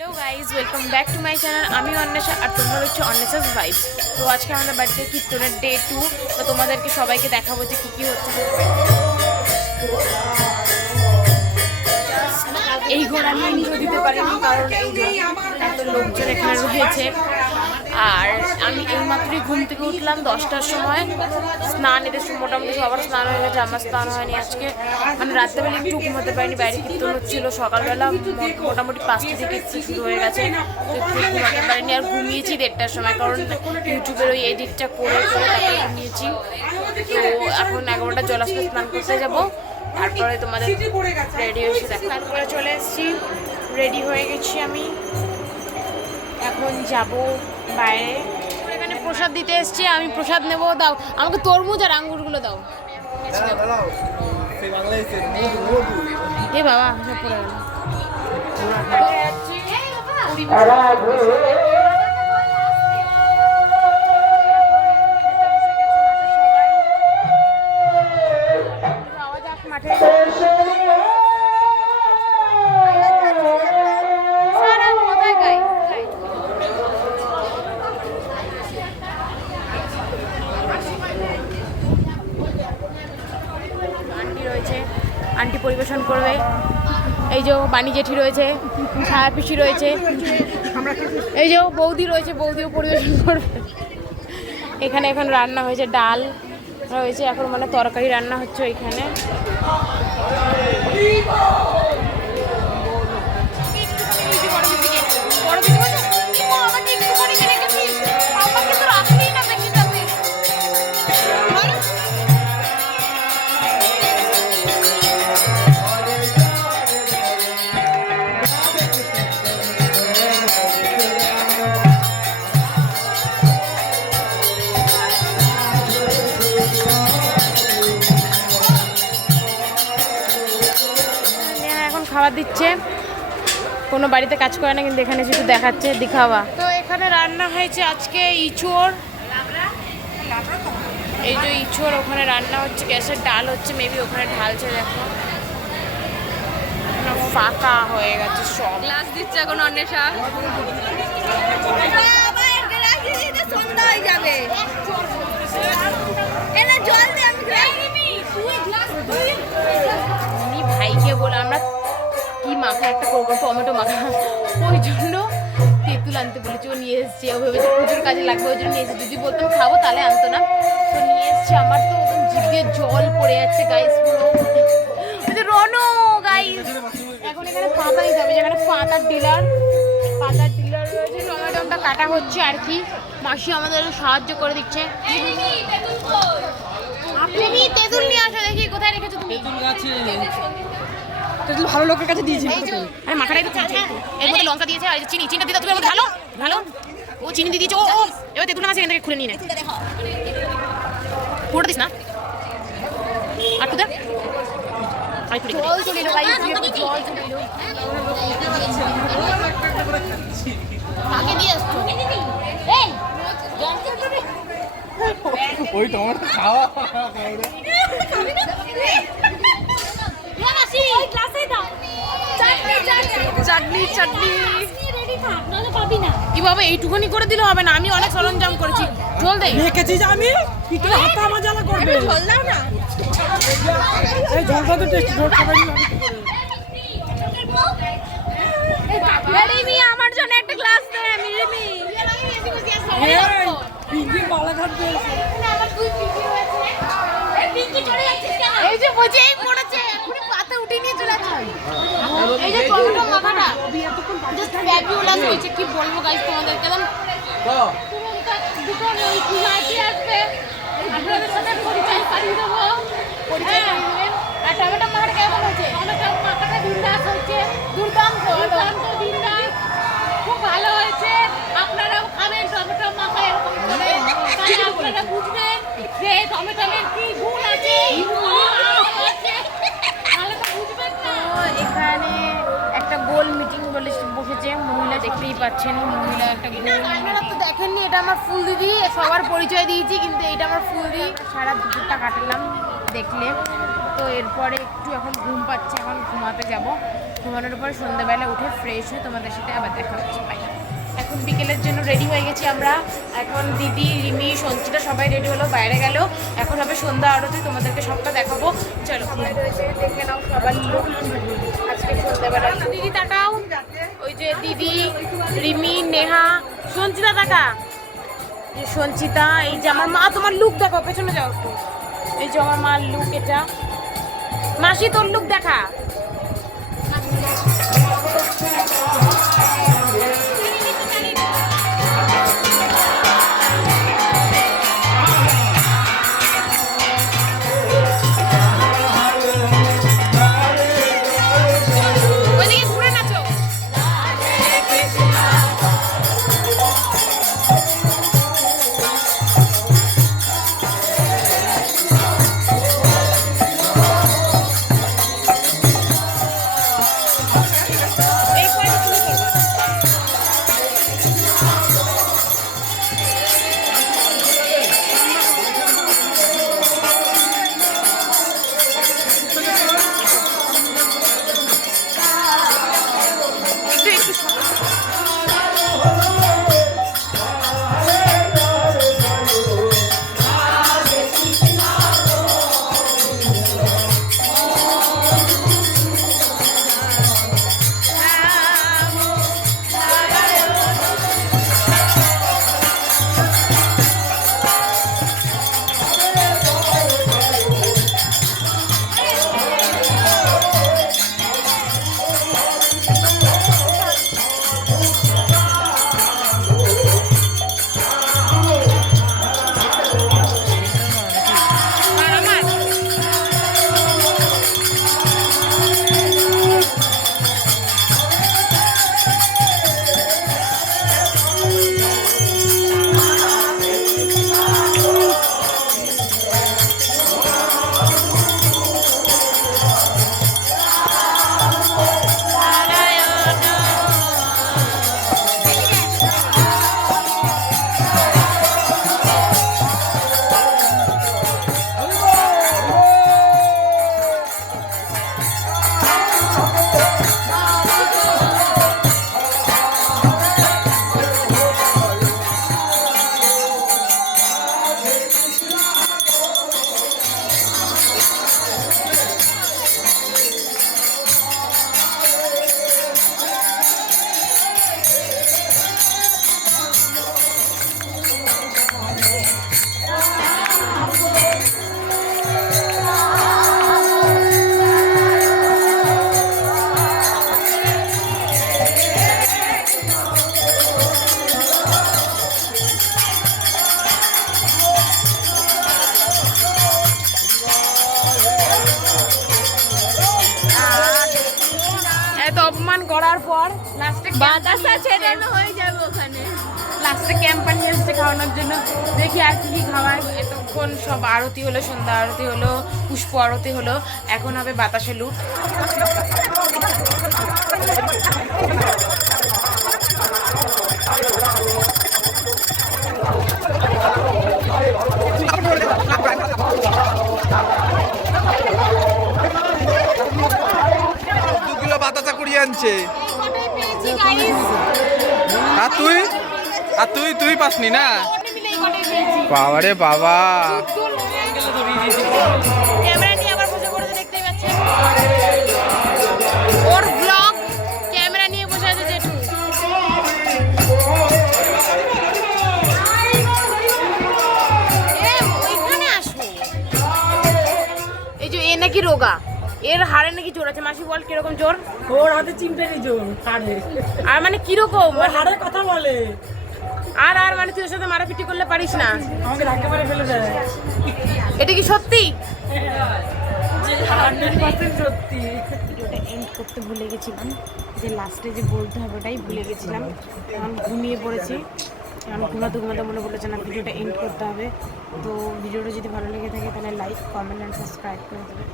Hello guys, welcome back to my channel. আমি অন্বেষা আর তোমরা হচ্ছে অন্বেষাস ভাইবস। তো আজকে আমাদের বাড়িতে কীর্তনের ডে 2। তো তোমাদেরকে সবাইকে দেখাবো যে কী হচ্ছে। এই ঘোড়া আমি ইন্ট্রো দিতে পারিনি কারণ এই যে এত লোকজন এখানে রয়েছে। আর আমি এইমাত্রই ঘুম থেকে উঠলাম 10টার সময়। স্নান এদের মোটামুটি সবার স্নান হয়ে গেছে, আমার স্নান হয়নি আজকে। মানে রাত্রেবেলা একটু ঘুমাতে পারিনি, বাইরে কীর্তন হচ্ছিলো। সকালবেলা মোটামুটি 5টা থেকে একটু শুরু হয়ে গেছে, তো একটু ঘুমাতে পারিনি। আর ঘুমিয়েছি 1:30টার সময়, কারণ ইউটিউবের ওই এডিটটা করে তারপরে ঘুমিয়েছি। তো এখন 11টা জলাশয়ে স্নান করতে যাবো, তারপরে তোমাদের রেডি হয়েছে দেখো। তারপরে চলে এসেছি, রেডি হয়ে গেছি আমি। এখন যাব বাইরে, এখানে প্রসাদ দিতে এসছি। আমি প্রসাদ নেবো, দাও আমাকে তরমুজ আর আঙ্গুরগুলো দাও। এ বাবা সব পড়ে গেল। মাঠে আন্টি পরিবেশন করবে। এই যে বাণী জেঠি রয়েছে, ছায়া পিসি রয়েছে, এই যে বৌদি রয়েছে, বৌদিও পরিবেশন করবে। এখানে এখন রান্না হয়েছে, ডাল রয়েছে, এখন মানে তরকারি রান্না হচ্ছে এখানে। খাবার দিচ্ছে, কোনো বাড়িতে কাজ করে না, কিন্তু এখানে শুধু দেখাচ্ছে দিখাওয়া। তো এখানে রান্না হয়েছে আজকে ইঁচড়, এই যে ইঁচড় ওখানে রান্না হচ্ছে, গ্যাসের ডাল হচ্ছে, মেবি ওখানে ঢালছে। দেখো ফাঁকা হয়ে গেছে সব। গ্লাস দিচ্ছে এখন অন্বেষা। ভাইকে বলে আমরা কি মাখা একটা করবো, টমেটো মাখা, ওই জন্য তেঁতুল আনতে বলেছি। ও নিয়ে এসছে, ও ভেবেছে পুজোর কাজে লাগবে, ওই জন্য নিয়ে এসেছে। যদি বলতাম খাবো তাহলে আনতো না, তো নিয়ে এসছে। আমার তো ওরকম জিভ দিয়ে জল পড়ে যাচ্ছে গাইস, পুরো রনো গাইস। এখন এখানে পাতা দিতে হবে, যেখানে পাতার ডিলার রয়েছে। টমেটোটা কাটা হচ্ছে আর কি, মাসি আমাদের সাহায্য করে দিচ্ছে। আপনি তেঁতুল নিয়ে আসো, দেখি কোথায় রেখেছো তুমি। তেঁতুল ভালো লোকের কাছে দিয়েছি। আরে মাখাটাই তো চিনি, এর মধ্যে লঙ্কা দিয়েছে আর চিনিটা দিতে তুমি ভালো ভালো। ও চিনি দিয়ে দিয়েছে। ও এবার তেঁতুল মাছ এখান থেকে খুলে নিয়ে নে, পুরোটা দিস না। আর কোথা জল চলে এলো, জল চলে এলো। কাকে দিয়ে আসছো? ওই টমেটো খাওয়া চাটনি কি বাবা, এইটুকুনি করে দিলে হবে না? আমি অনেক সরঞ্জাম করেছি। জল দেই রেখেছি যে আমি কি করে হাতে আমার জ্বালা করবে। জল দাও না। এই জলটা তো টেস্ট জল খাবে না। রিমি আমার জন্য একটা গ্লাস দে। রিমি এই পিঙ্কি মালা ঘাট দিয়েছে। এই যে বজে এই পড়েছে, এখনি পাতে উঠে নিয়ে চলে আসছে। এই যে টমেটো মাখাটা জাস্ট ফ্যাবিউলাস হয়েছে, কি বলবো গাইস তোমাদেরকে। একদম দুটো নাইটি আসবে, আপনাদের সাথে পরিচয় করিয়ে দেবো। পরিচয় করিয়ে দেবেন। আর টমেটো মাখাটা কেমন হয়েছে? টমেটো মাখাটা বিন্দাস হয়েছে, দুর্দান্ত বিন্দাস, খুব ভালো হয়েছে। আপনারাও খাবেন টমেটো মাখা এরকম করে, তাহলে আপনারা বুঝবেন যে টমেটোর কি গুণ আছে। এখানে একটা গোল মিটিং বসেছে, মহিলা দেখতেই পাচ্ছেন, মহিলা একটা গোল। আপনারা তো দেখেননি, এটা আমার ফুল দিদি, সবার পরিচয় দিয়েছি, কিন্তু এটা আমার ফুল দিদি। সারা দুপুরটা কাটালাম দেখলে। তো এরপরে একটু এখন ঘুম পাচ্ছে, এখন ঘুমাতে যাব। ঘুমানোর পর সন্ধ্যাবেলা উঠে ফ্রেশ হয়ে তোমাদের সাথে আবার দেখা হচ্ছে। পাই এখন বিকেলের জন্য রেডি হয়ে গেছি আমরা। এখন দিদি, রিমি, সঞ্চিতা সবাই রেডি হলো, বাইরে গেল। এখন হবে সন্ধ্যা আরতি, তোমাদেরকে সবটা দেখাবো। চলো রয়েছে, দেখে নাও সবার লোক আজকে সন্ধ্যাবেলা। দিদি তাকাও, ওই যে দিদি, রিমি, নেহা, সঞ্চিতা তাকা, এই সঞ্চিতা। এই যে আমার মা, তোমার লুক দেখো, পেছনে যাও একটু। এই যে আমার মার লুক এটা। মাসি তোর লুক দেখা। করার পর লাস্টে বাতাসা ছেড়ানো হয়ে যাবে ওখানে। লাস্টে ক্যাম্পার নিয়ে এসছে খাওয়ানোর জন্য। দেখি আর কি খাওয়ায়। এতক্ষণ সব আরতি হলো, সন্ধ্যা আরতি হলো, পুষ্প আরতি হলো, এখন হবে বাতাসে লুট। বাতাসা কুড়িয়ে আনছে। আর তুই পাসনি না? বাবারে বাবা, ক্যামেরা নিয়ে আবার বসে পড়েছে, দেখতেই পাচ্ছেন। ওর ব্লগ ক্যামেরা নিয়ে বসে আছে জেঠু। ওইখানে আসো। এই যে এ নাকি রোগা, এর হাড়ে নাকি জোর আছে। মাসি বল কিরকম জোর? ওর হাতে চিমটেরই জোর হাড়ে। আর মানে কিরকম হাড়ে কথা বলে। আর মানে তুই ওর সাথে মারাপিটি করলে পারিস না? আমাকে ধাক্কা মারে ফেলে দেয়। এটা কি সত্যি? 100% সত্যি। ভিডিওটা এন্ড করতে ভুলে গেছিলাম, যে লাস্টে যে বলতে হবে ওটাই ভুলে গেছিলাম। এখন ঘুমিয়ে পড়েছি, এখন ঘুমাতে মনে বলেছে না ভিডিওটা এন্ড করতে হবে। তো ভিডিওটা যদি ভালো লেগে থাকে তাহলে লাইক, কমেন্ট অ্যান্ড সাবস্ক্রাইব করে দেবে।